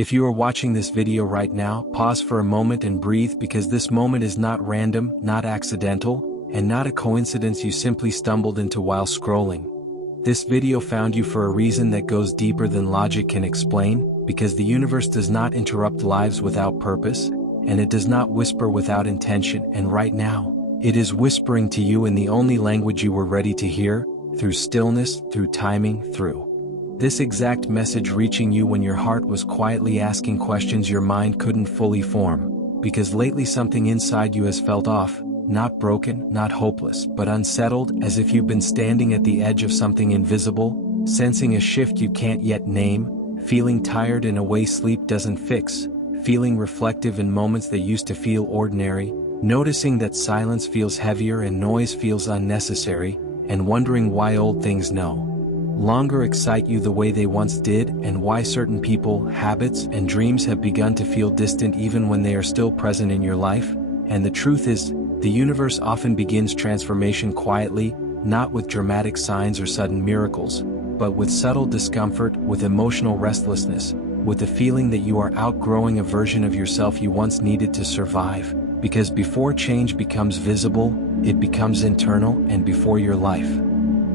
If you are watching this video right now, pause for a moment and breathe, because this moment is not random, not accidental, and not a coincidence you simply stumbled into while scrolling. This video found you for a reason that goes deeper than logic can explain, because the universe does not interrupt lives without purpose, and it does not whisper without intention, and right now, it is whispering to you in the only language you were ready to hear, through stillness, through timing, through this exact message reaching you when your heart was quietly asking questions your mind couldn't fully form, because lately something inside you has felt off, not broken, not hopeless, but unsettled, as if you've been standing at the edge of something invisible, sensing a shift you can't yet name, feeling tired in a way sleep doesn't fix, feeling reflective in moments that used to feel ordinary, noticing that silence feels heavier and noise feels unnecessary, and wondering why old things no longer excite you the way they once did, and why certain people, habits, and dreams have begun to feel distant even when they are still present in your life. And the truth is, the universe often begins transformation quietly, not with dramatic signs or sudden miracles, but with subtle discomfort, with emotional restlessness, with the feeling that you are outgrowing a version of yourself you once needed to survive. Because before change becomes visible, it becomes internal, and before your life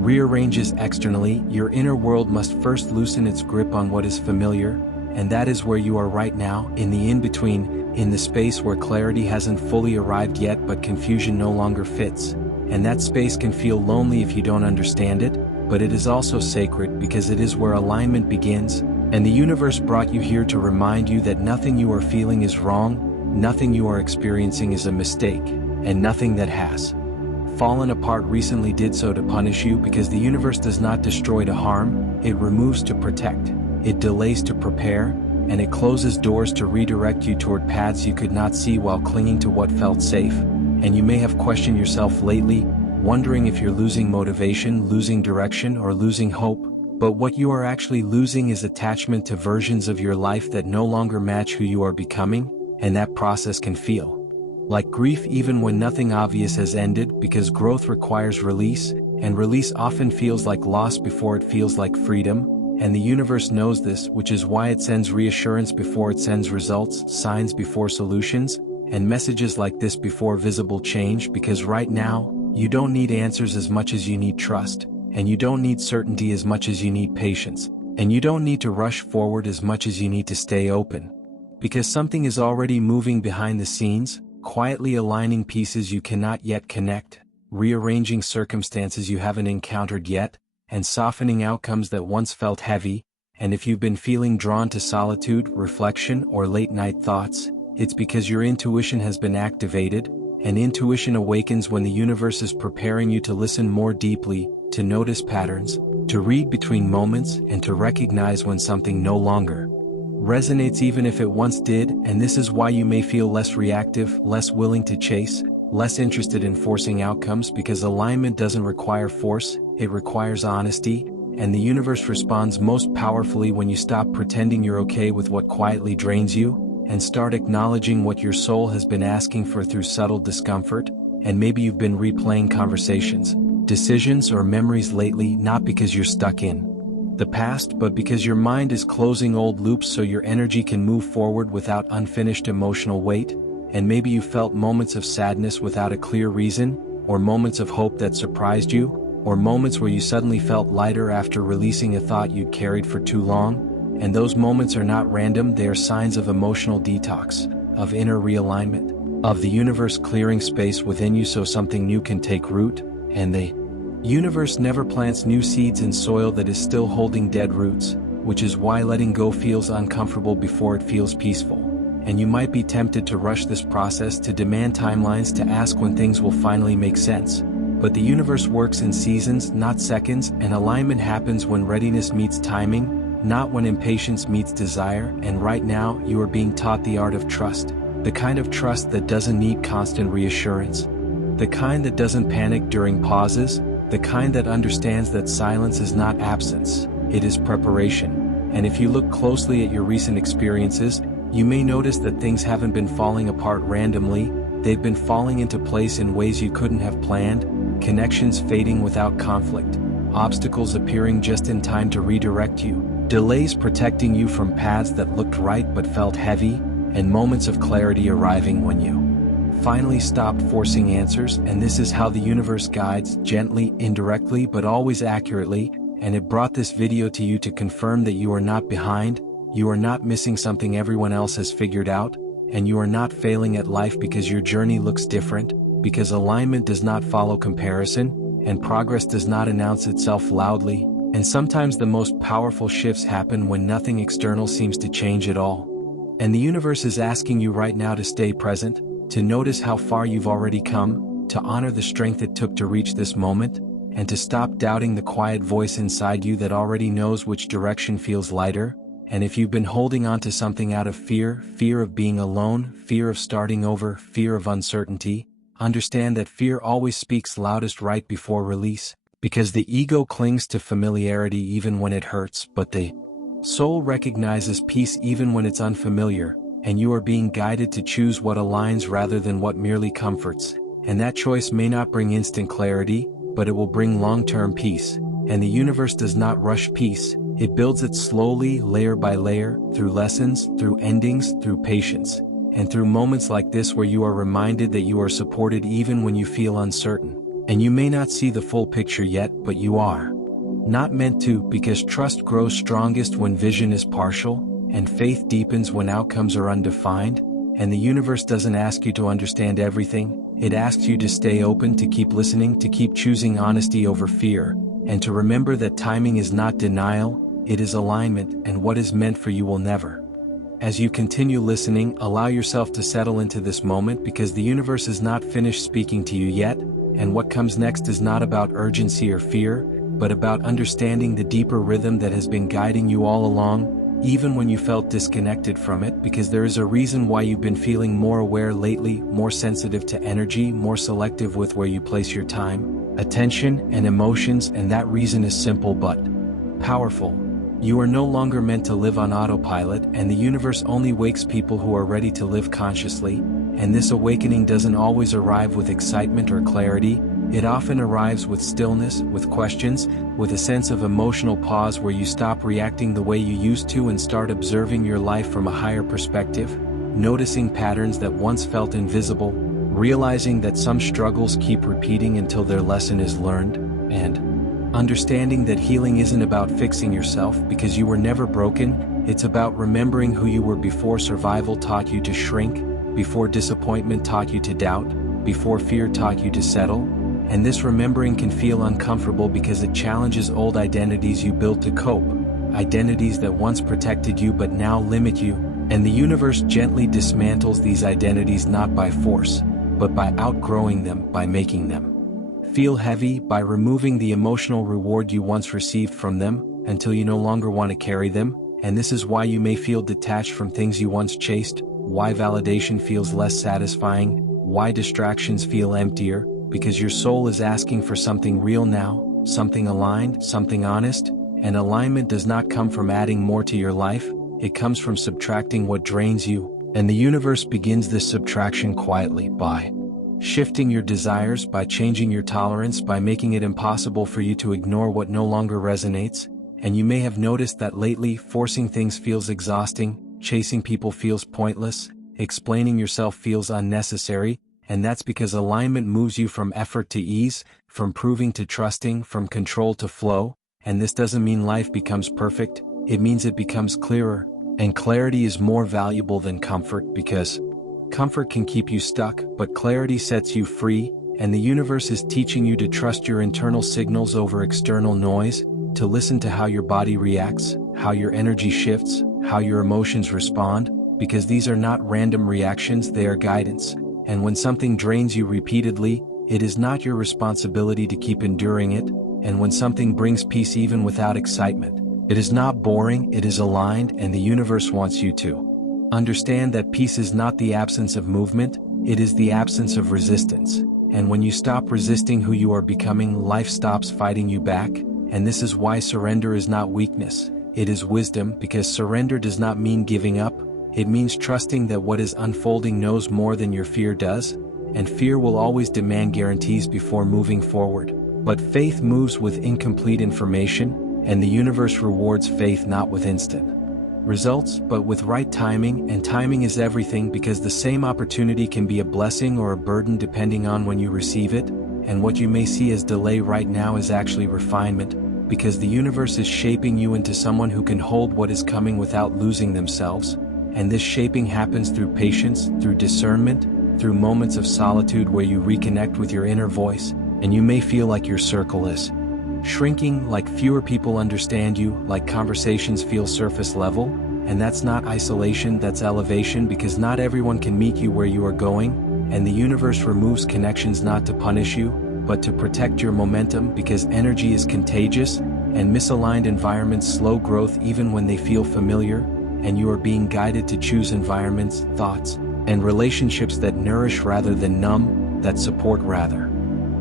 rearranges externally, your inner world must first loosen its grip on what is familiar, and that is where you are right now, in the in-between, in the space where clarity hasn't fully arrived yet but confusion no longer fits. And that space can feel lonely if you don't understand it, but it is also sacred because it is where alignment begins, and the universe brought you here to remind you that nothing you are feeling is wrong, nothing you are experiencing is a mistake, and nothing that has fallen apart recently did so to punish you, because the universe does not destroy to harm, it removes to protect, it delays to prepare, and it closes doors to redirect you toward paths you could not see while clinging to what felt safe. And you may have questioned yourself lately, wondering if you're losing motivation, losing direction, or losing hope, but what you are actually losing is attachment to versions of your life that no longer match who you are becoming, and that process can feel like grief even when nothing obvious has ended, because growth requires release, and release often feels like loss before it feels like freedom, and the universe knows this, which is why it sends reassurance before it sends results, signs before solutions, and messages like this before visible change, because right now, you don't need answers as much as you need trust, and you don't need certainty as much as you need patience, and you don't need to rush forward as much as you need to stay open. Because something is already moving behind the scenes, quietly aligning pieces you cannot yet connect, rearranging circumstances you haven't encountered yet, and softening outcomes that once felt heavy. And if you've been feeling drawn to solitude, reflection, or late-night thoughts, it's because your intuition has been activated, and intuition awakens when the universe is preparing you to listen more deeply, to notice patterns, to read between moments, and to recognize when something no longer resonates even if it once did. And this is why you may feel less reactive, less willing to chase, less interested in forcing outcomes, because alignment doesn't require force, it requires honesty, and the universe responds most powerfully when you stop pretending you're okay with what quietly drains you, and start acknowledging what your soul has been asking for through subtle discomfort. And maybe you've been replaying conversations, decisions, or memories lately, not because you're stuck in the past, but because your mind is closing old loops so your energy can move forward without unfinished emotional weight. And maybe you felt moments of sadness without a clear reason, or moments of hope that surprised you, or moments where you suddenly felt lighter after releasing a thought you'd carried for too long. And those moments are not random, they are signs of emotional detox, of inner realignment, of the universe clearing space within you so something new can take root. And the universe never plants new seeds in soil that is still holding dead roots, which is why letting go feels uncomfortable before it feels peaceful. And you might be tempted to rush this process, to demand timelines, to ask when things will finally make sense. But the universe works in seasons, not seconds, and alignment happens when readiness meets timing, not when impatience meets desire. And right now, you are being taught the art of trust, the kind of trust that doesn't need constant reassurance, the kind that doesn't panic during pauses, the kind that understands that silence is not absence, it is preparation. And if you look closely at your recent experiences, you may notice that things haven't been falling apart randomly, they've been falling into place in ways you couldn't have planned, connections fading without conflict, obstacles appearing just in time to redirect you, Delays protecting you from paths that looked right but felt heavy, and moments of clarity arriving when you finally stopped forcing answers. And this is how the universe guides, gently, indirectly, but always accurately. And it brought this video to you to confirm that you are not behind, you are not missing something everyone else has figured out, and you are not failing at life because your journey looks different, because alignment does not follow comparison, and progress does not announce itself loudly. And sometimes the most powerful shifts happen when nothing external seems to change at all. And the universe is asking you right now to stay present, to notice how far you've already come, to honor the strength it took to reach this moment, and to stop doubting the quiet voice inside you that already knows which direction feels lighter. And if you've been holding on to something out of fear of being alone, fear of starting over, fear of uncertainty, understand that fear always speaks loudest right before release, because the ego clings to familiarity even when it hurts, but the soul recognizes peace even when it's unfamiliar, and you are being guided to choose what aligns rather than what merely comforts. And that choice may not bring instant clarity, but it will bring long-term peace. And the universe does not rush peace, it builds it slowly, layer by layer, through lessons, through endings, through patience, and through moments like this where you are reminded that you are supported even when you feel uncertain. And you may not see the full picture yet, but you are not meant to, because trust grows strongest when vision is partial, and faith deepens when outcomes are undefined. And the universe doesn't ask you to understand everything, it asks you to stay open, to keep listening, to keep choosing honesty over fear, and to remember that timing is not denial, it is alignment, and what is meant for you will never. As you continue listening, allow yourself to settle into this moment, because the universe is not finished speaking to you yet, and what comes next is not about urgency or fear, but about understanding the deeper rhythm that has been guiding you all along, even when you felt disconnected from it, because there is a reason why you've been feeling more aware lately, more sensitive to energy, more selective with where you place your time, attention, and emotions, and that reason is simple but powerful. You are no longer meant to live on autopilot, and the universe only wakes people who are ready to live consciously, and this awakening doesn't always arrive with excitement or clarity. It often arrives with stillness, with questions, with a sense of emotional pause where you stop reacting the way you used to and start observing your life from a higher perspective, noticing patterns that once felt invisible, realizing that some struggles keep repeating until their lesson is learned, and understanding that healing isn't about fixing yourself because you were never broken, it's about remembering who you were before survival taught you to shrink, before disappointment taught you to doubt, before fear taught you to settle. And this remembering can feel uncomfortable because it challenges old identities you built to cope, identities that once protected you but now limit you, and the universe gently dismantles these identities not by force, but by outgrowing them, by making them feel heavy, by removing the emotional reward you once received from them, until you no longer want to carry them. And this is why you may feel detached from things you once chased, why validation feels less satisfying, why distractions feel emptier, because your soul is asking for something real now, something aligned, something honest. And alignment does not come from adding more to your life, it comes from subtracting what drains you. And the universe begins this subtraction quietly, by shifting your desires, by changing your tolerance, by making it impossible for you to ignore what no longer resonates. And you may have noticed that lately, forcing things feels exhausting, chasing people feels pointless, explaining yourself feels unnecessary, and that's because alignment moves you from effort to ease, from proving to trusting, from control to flow. And this doesn't mean life becomes perfect, it means it becomes clearer. And clarity is more valuable than comfort, because comfort can keep you stuck, but clarity sets you free. And the universe is teaching you to trust your internal signals over external noise, to listen to how your body reacts, how your energy shifts, how your emotions respond, because these are not random reactions, they are guidance. And when something drains you repeatedly, it is not your responsibility to keep enduring it. And when something brings peace even without excitement, it is not boring, it is aligned. And the universe wants you to understand that peace is not the absence of movement, it is the absence of resistance. And when you stop resisting who you are becoming, life stops fighting you back. And this is why surrender is not weakness, it is wisdom, because surrender does not mean giving up. It means trusting that what is unfolding knows more than your fear does, and fear will always demand guarantees before moving forward. But faith moves with incomplete information, and the universe rewards faith not with instant results, but with right timing, and timing is everything because the same opportunity can be a blessing or a burden depending on when you receive it, and what you may see as delay right now is actually refinement, because the universe is shaping you into someone who can hold what is coming without losing themselves, and this shaping happens through patience, through discernment, through moments of solitude where you reconnect with your inner voice, and you may feel like your circle is shrinking, like fewer people understand you, like conversations feel surface level, and that's not isolation, that's elevation, because not everyone can meet you where you are going, and the universe removes connections not to punish you, but to protect your momentum, because energy is contagious, and misaligned environments slow growth even when they feel familiar, and you are being guided to choose environments, thoughts, and relationships that nourish rather than numb, that support rather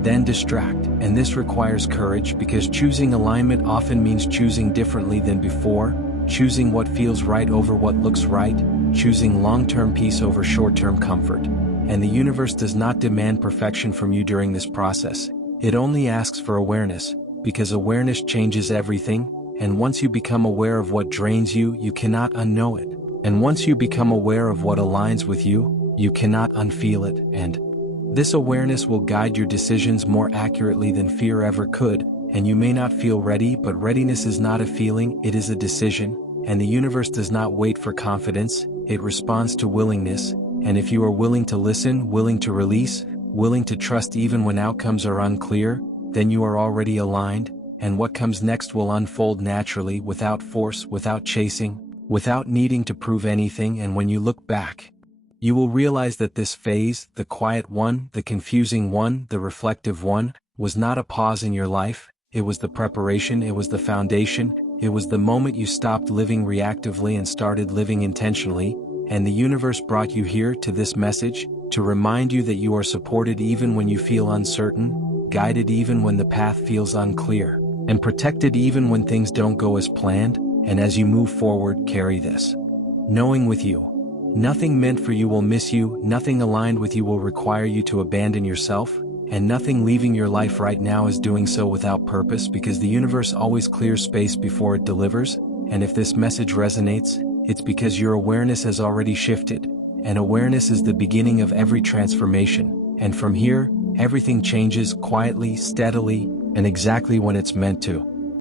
than distract, and this requires courage because choosing alignment often means choosing differently than before, choosing what feels right over what looks right, choosing long-term peace over short-term comfort. And the universe does not demand perfection from you during this process, it only asks for awareness, because awareness changes everything, and once you become aware of what drains you, you cannot unknow it. And once you become aware of what aligns with you, you cannot unfeel it, and this awareness will guide your decisions more accurately than fear ever could, and you may not feel ready, but readiness is not a feeling, it is a decision, and the universe does not wait for confidence, it responds to willingness, and if you are willing to listen, willing to release, willing to trust even when outcomes are unclear, then you are already aligned, and what comes next will unfold naturally, without force, without chasing, without needing to prove anything, and when you look back, you will realize that this phase, the quiet one, the confusing one, the reflective one, was not a pause in your life, it was the preparation, it was the foundation, it was the moment you stopped living reactively and started living intentionally, and the universe brought you here to this message, to remind you that you are supported even when you feel uncertain, guided even when the path feels unclear, and protected even when things don't go as planned, and as you move forward, carry this knowing with you. Nothing meant for you will miss you, nothing aligned with you will require you to abandon yourself, and nothing leaving your life right now is doing so without purpose, because the universe always clears space before it delivers, and if this message resonates, it's because your awareness has already shifted, and awareness is the beginning of every transformation, and from here, everything changes quietly, steadily, and exactly when it's meant to.